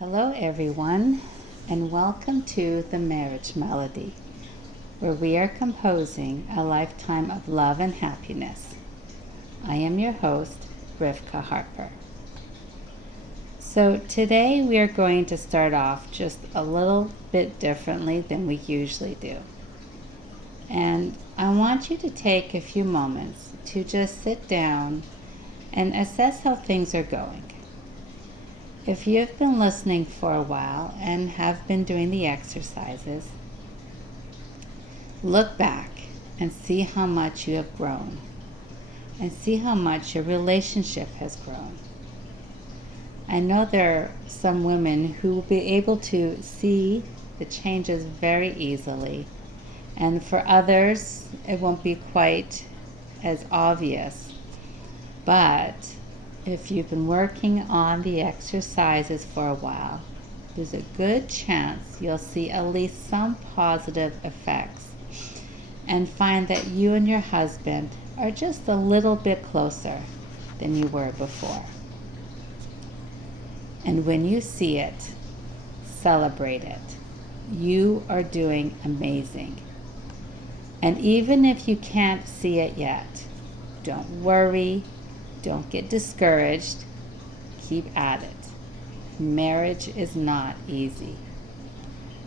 Hello, everyone, and welcome to the Marriage Melody, where we are composing a lifetime of love and happiness. I am your host, Rivka Harper. So, today we are going to start off just a little bit differently than we usually do. And I want you to take a few moments to just sit down and assess how things are going. If you've been listening for a while and have been doing the exercises, look back and see how much you have grown and see how much your relationship has grown. I know there are some women who will be able to see the changes very easily, and for others it won't be quite as obvious. But if you've been working on the exercises for a while, there's a good chance you'll see at least some positive effects and find that you and your husband are just a little bit closer than you were before. And when you see it, celebrate it. You are doing amazing. And even if you can't see it yet, don't worry. Don't get discouraged. Keep at it. Marriage is not easy.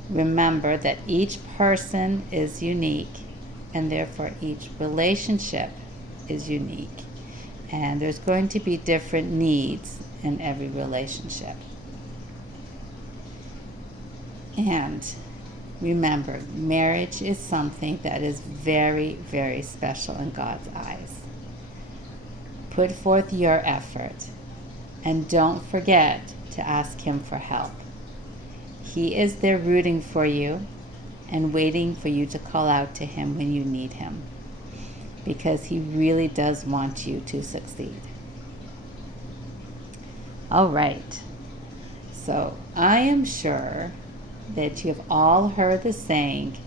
Remember that each person is unique, and therefore each relationship is unique. And there's going to be different needs in every relationship. And remember, marriage is something that is very, very special in God's eyes. Put forth your effort, and don't forget to ask Him for help. He is there rooting for you and waiting for you to call out to Him when you need Him, because He really does want you to succeed. All right, so I am sure that you have all heard the saying,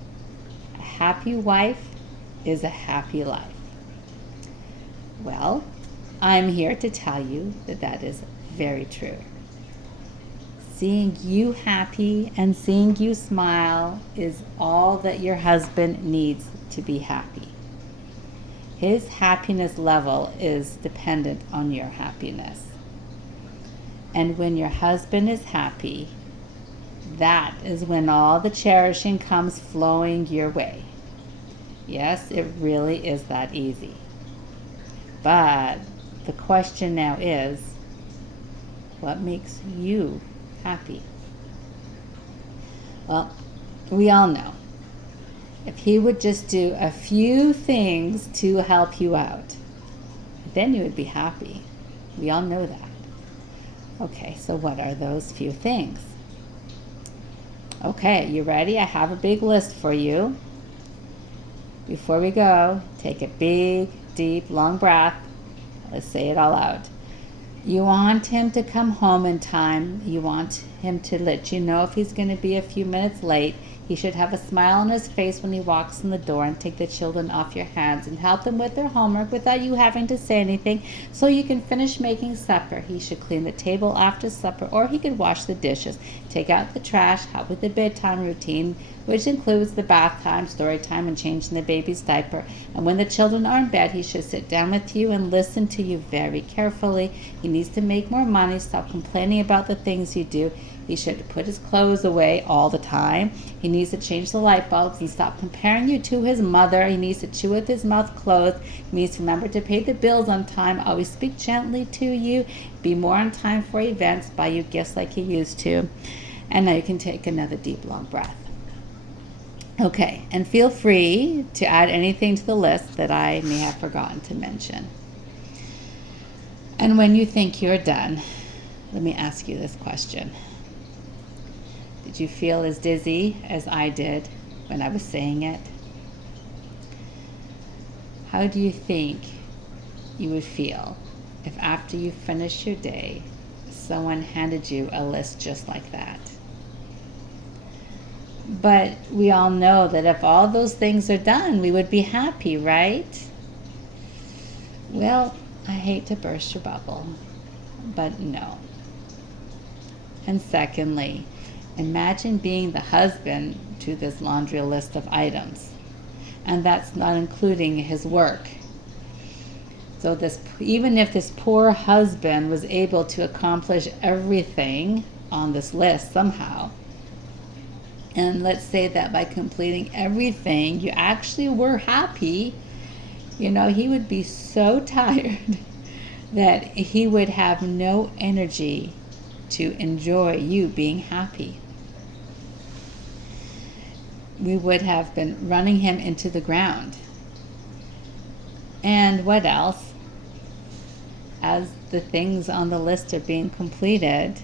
a happy wife is a happy life. Well, I'm here to tell you that that is very true. Seeing you happy and seeing you smile is all that your husband needs to be happy. His happiness level is dependent on your happiness. And when your husband is happy, that is when all the cherishing comes flowing your way. Yes, it really is that easy. But the question now is, what makes you happy? Well, we all know. If he would just do a few things to help you out, then you would be happy. We all know that. Okay, so what are those few things? Okay, you ready? I have a big list for you. Before we go, take a big, deep, long breath. Let's say it all out. You want him to come home in time. You want him to let you know if he's going to be a few minutes late. He should have a smile on his face when he walks in the door, and take the children off your hands and help them with their homework without you having to say anything, so you can finish making supper. He should clean the table after supper, or he could wash the dishes, take out the trash, help with the bedtime routine, which includes the bath time, story time, and changing the baby's diaper. And when the children are in bed, he should sit down with you and listen to you very carefully. He needs to make more money, stop complaining about the things you do. He should put his clothes away all the time. He needs to change the light bulbs and stop comparing you to his mother. He needs to chew with his mouth closed. He needs to remember to pay the bills on time, always speak gently to you, be more on time for events, buy you gifts like he used to. And now you can take another deep, long breath. Okay, and feel free to add anything to the list that I may have forgotten to mention. And when you think you're done, let me ask you this question. Did you feel as dizzy as I did when I was saying it? How do you think you would feel if after you finished your day, someone handed you a list just like that? But we all know that if all those things are done, we would be happy, right? Well, I hate to burst your bubble, but no. And secondly, imagine being the husband to this laundry list of items. And that's not including his work. So even if this poor husband was able to accomplish everything on this list somehow, and let's say that by completing everything, you actually were happy, he would be so tired that he would have no energy to enjoy you being happy. We would have been running him into the ground. And what else? As the things on the list are being completed,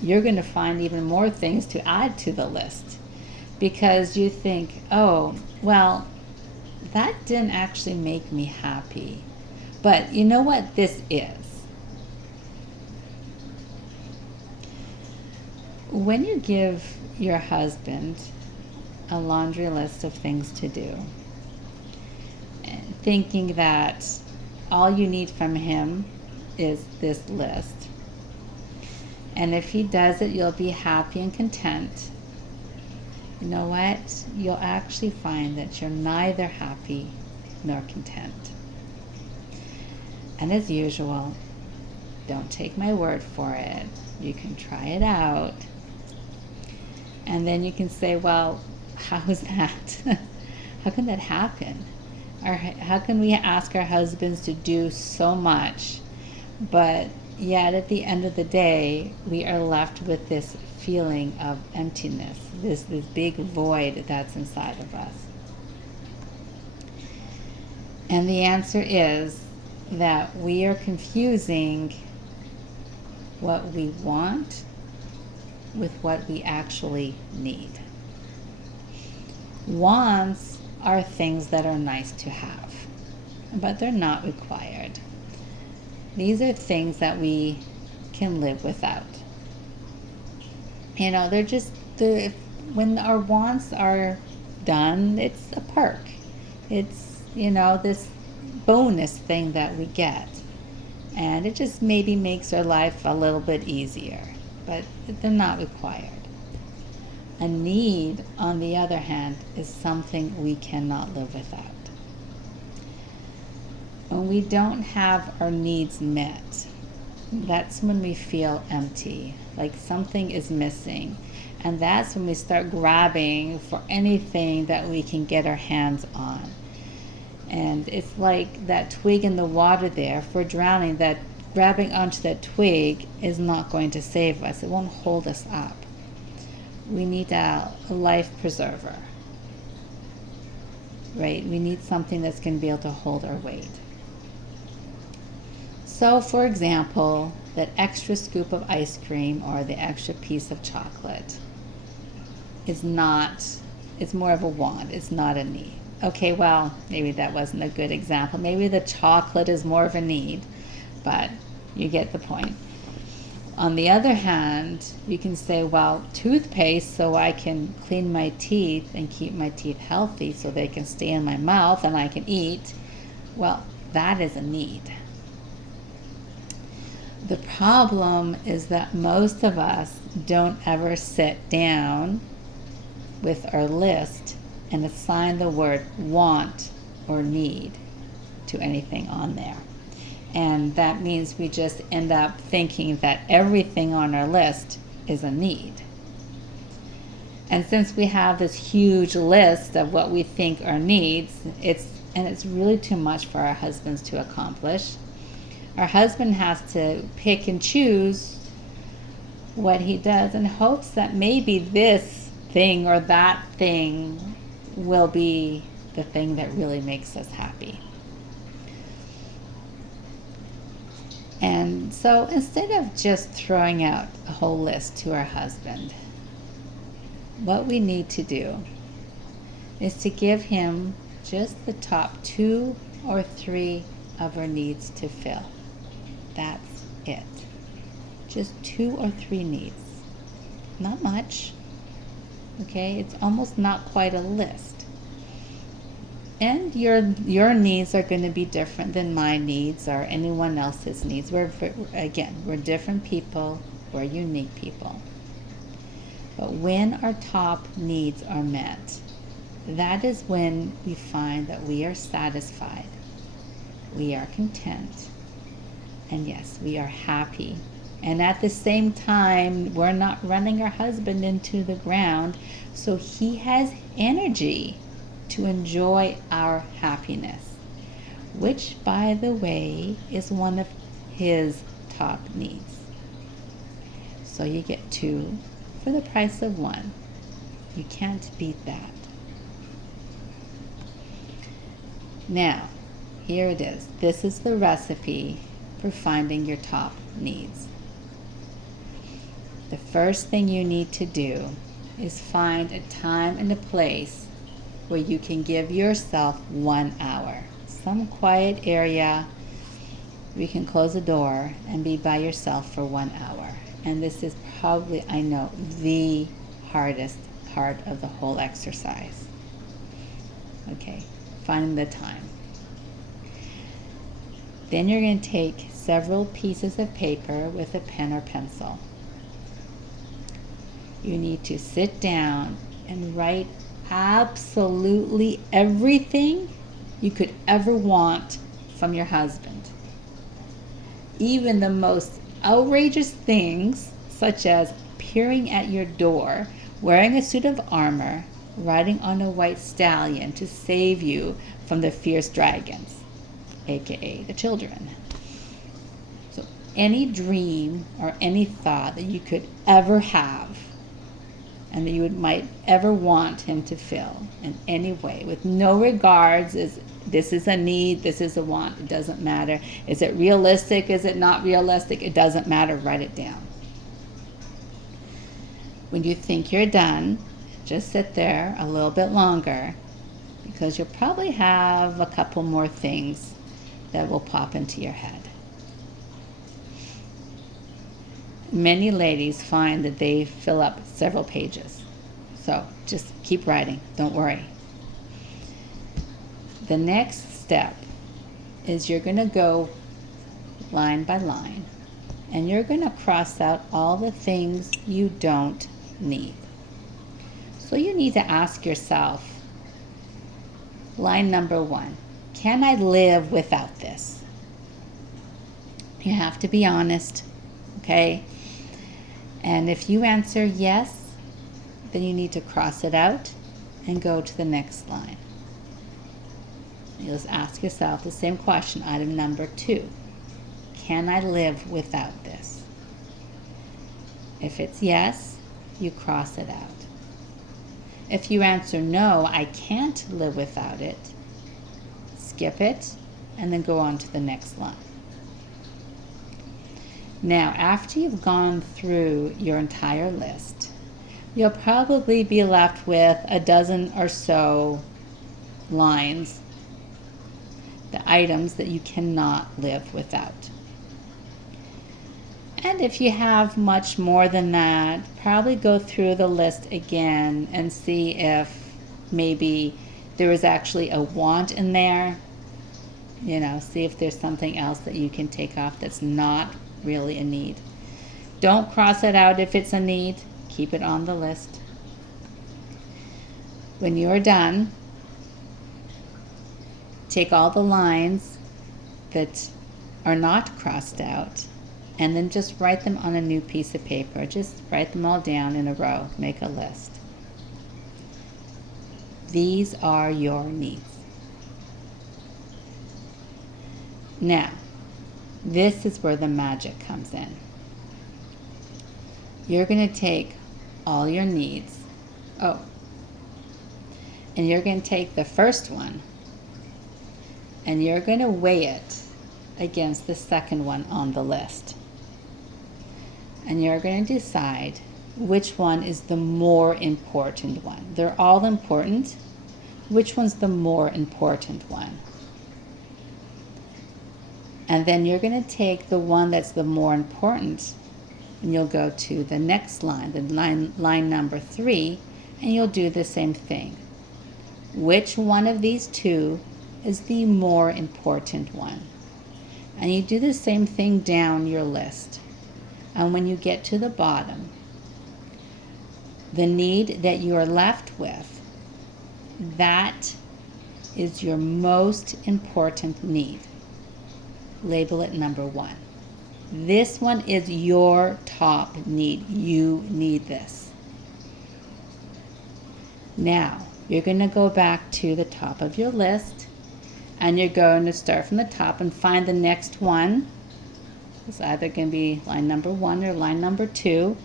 you're going to find even more things to add to the list, because you think, oh, well, that didn't actually make me happy. But you know what this is? When you give your husband a laundry list of things to do, thinking that all you need from him is this list, and if he does it, you'll be happy and content. You know what? You'll actually find that you're neither happy nor content. And as usual, don't take my word for it. You can try it out. And then you can say, well, how is that? How can that happen? Or how can we ask our husbands to do so much, but yet at the end of the day, we are left with this feeling of emptiness, this big void that's inside of us? And the answer is that we are confusing what we want with what we actually need. Wants are things that are nice to have, but they're not required. These are things that we can live without. They're just, when our wants are done, it's a perk. It's, this bonus thing that we get. And it just maybe makes our life a little bit easier, but they're not required. A need, on the other hand, is something we cannot live without. When we don't have our needs met, that's when we feel empty, like something is missing. And that's when we start grabbing for anything that we can get our hands on. And it's like that twig in the water there. If we're drowning, that grabbing onto that twig is not going to save us. It won't hold us up. We need a life preserver, right? We need something that's going to be able to hold our weight. So, for example, that extra scoop of ice cream or the extra piece of chocolate it's more of a want. It's not a need. Okay, well, maybe that wasn't a good example. Maybe the chocolate is more of a need, but you get the point. On the other hand, you can say, well, toothpaste so I can clean my teeth and keep my teeth healthy so they can stay in my mouth and I can eat. Well, that is a need. The problem is that most of us don't ever sit down with our list and assign the word want or need to anything on there. And that means we just end up thinking that everything on our list is a need. And since we have this huge list of what we think are needs, it's really too much for our husbands to accomplish. Our husband has to pick and choose what he does in hopes that maybe this thing or that thing will be the thing that really makes us happy. And so instead of just throwing out a whole list to our husband, what we need to do is to give him just the top 2 or 3 of our needs to fill. That's it. Just 2 or 3 needs. Not much. Okay? It's almost not quite a list. And your needs are going to be different than my needs or anyone else's needs. We're different people. We're unique people. But when our top needs are met, that is when we find that we are satisfied, we are content, and yes, we are happy. And at the same time, we're not running our husband into the ground, so he has energy to enjoy our happiness, which, by the way, is one of his top needs. So you get 2 for the price of 1. You can't beat that. Now, here it is. This is the recipe for finding your top needs. The first thing you need to do is find a time and a place where you can give yourself 1 hour. Some quiet area where you can close the door and be by yourself for 1 hour. And this is probably, I know, the hardest part of the whole exercise. Okay, finding the time. Then you're going to take several pieces of paper with a pen or pencil. You need to sit down and write absolutely everything you could ever want from your husband. Even the most outrageous things, such as appearing at your door, wearing a suit of armor, riding on a white stallion to save you from the fierce dragons, aka the children. So any dream or any thought that you could ever have and that you might ever want him to fill in any way, with no regards as this is a need, this is a want, it doesn't matter. Is it realistic? Is it not realistic? It doesn't matter. Write it down. When you think you're done, just sit there a little bit longer, because you'll probably have a couple more things that will pop into your head. Many ladies find that they fill up several pages. So just keep writing. Don't worry. The next step is you're going to go line by line, and you're going to cross out all the things you don't need. So you need to ask yourself, line number 1, can I live without this? You have to be honest, okay? And if you answer yes, then you need to cross it out and go to the next line. You'll just ask yourself the same question, item number 2. Can I live without this? If it's yes, you cross it out. If you answer no, I can't live without it, skip it and then go on to the next line. Now, after you've gone through your entire list, you'll probably be left with a dozen or so lines, the items that you cannot live without. And if you have much more than that, probably go through the list again and see if maybe there is actually a want in there. You know, see if there's something else that you can take off that's not really a need. Don't cross it out if it's a need. Keep it on the list. When you're done, take all the lines that are not crossed out and then just write them on a new piece of paper. Just write them all down in a row. Make a list. These are your needs. Now, this is where the magic comes in. You're going to take all your needs. And you're going to take the first one and you're going to weigh it against the second one on the list. And you're going to decide which one is the more important one. They're all important. Which one's the more important one? And then you're going to take the one that's the more important and you'll go to the next line, the line number 3, and you'll do the same thing. Which one of these two is the more important one? And you do the same thing down your list. And when you get to the bottom, the need that you are left with, that is your most important need. Label it number 1. This one is your top need. You need this. Now, you're going to go back to the top of your list, and you're going to start from the top and find the next one. It's either going to be line number 1 or line number 2.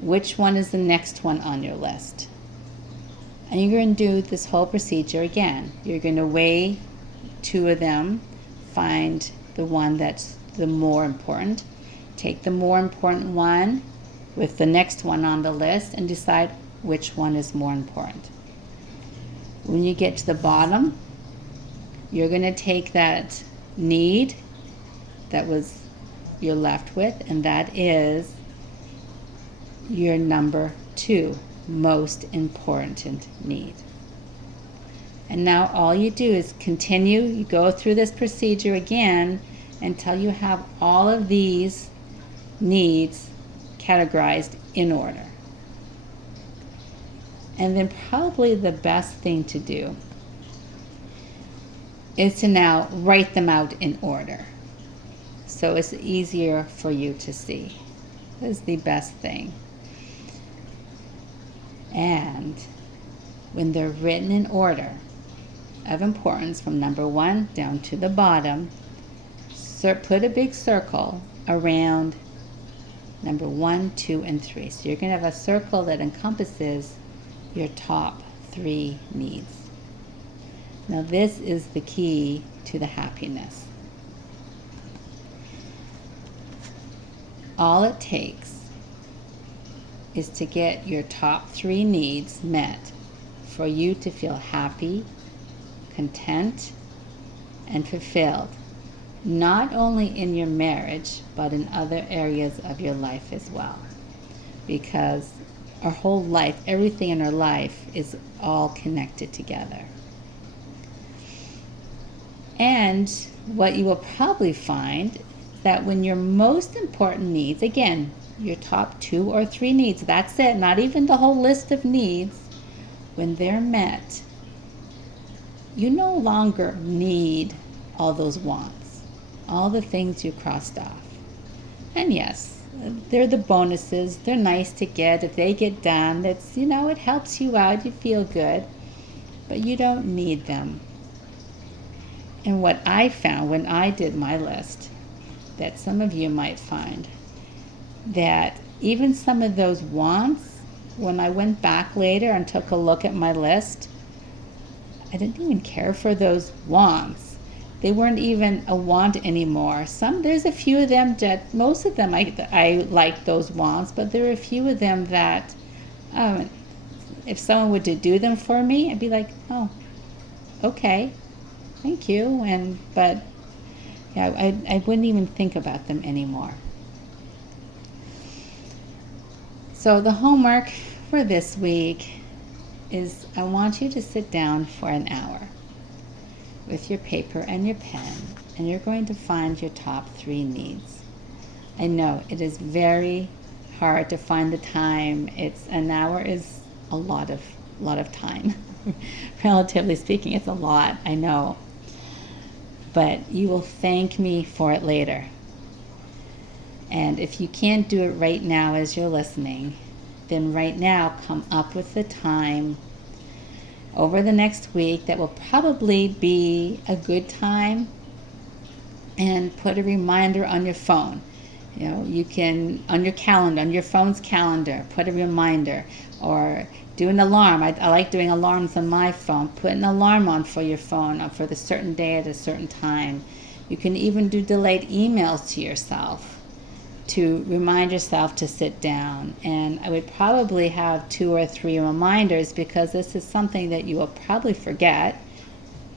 Which one is the next one on your list? And you're going to do this whole procedure again. You're going to weigh 2 of them, find the one that's the more important, take the more important one with the next one on the list and decide which one is more important. When you get to the bottom, you're going to take that need that was you're left with, and that is your number 2 most important need. And now all you do is continue, you go through this procedure again until you have all of these needs categorized in order. And then probably the best thing to do is to now write them out in order, so it's easier for you to see. This is the best thing. And when they're written in order of importance from number 1 down to the bottom, put a big circle around number 1, 2, and 3. So you're going to have a circle that encompasses your top 3 needs. Now this is the key to the happiness. All it takes is to get your top 3 needs met for you to feel happy, content, and fulfilled, not only in your marriage, but in other areas of your life as well. Because our whole life, everything in our life is all connected together. And what you will probably find is that when your most important needs, again, your top 2 or 3 needs, that's it, not even the whole list of needs, when they're met, you no longer need all those wants, all the things you crossed off. And yes, they're the bonuses, they're nice to get. If they get done, that's, it helps you out, you feel good, but you don't need them. And what I found when I did my list, that some of you might find, that even some of those wants, when I went back later and took a look at my list, I didn't even care for those wants. They weren't even a want anymore. There's a few of them that, most of them I liked those wants, but there are a few of them that if someone were to do them for me, I'd be like, oh, okay, thank you. But yeah, I wouldn't even think about them anymore. So the homework for this week is I want you to sit down for an hour with your paper and your pen, and you're going to find your top 3 needs. I know it is very hard to find the time. An hour is a lot of time. Relatively speaking, it's a lot, I know. But you will thank me for it later. And if you can't do it right now as you're listening, then right now come up with the time over the next week that will probably be a good time, and put a reminder on your phone. You can, on your calendar, on your phone's calendar, put a reminder, or do an alarm. I like doing alarms on my phone. Put an alarm on for your phone for the certain day at a certain time. You can even do delayed emails to yourself to remind yourself to sit down. And I would probably have 2 or 3 reminders, because this is something that you will probably forget,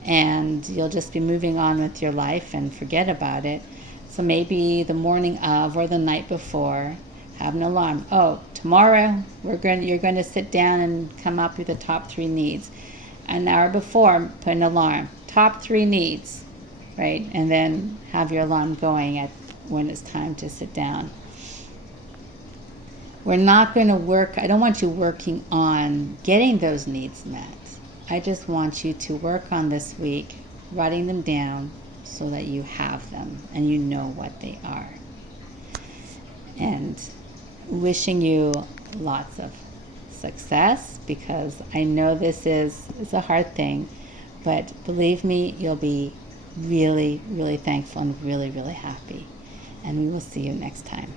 and you'll just be moving on with your life and forget about it. So maybe the morning of or the night before, have an alarm. Oh, tomorrow you're going to sit down and come up with the top 3 needs. An hour before, put an alarm. Top 3 needs, right? And then have your alarm going at when it's time to sit down. We're not going to work, I don't want you working on getting those needs met. I just want you to work on this week, writing them down so that you have them and you know what they are. And wishing you lots of success, because I know this is a hard thing, but believe me, you'll be really, really thankful and really, really happy. And we will see you next time.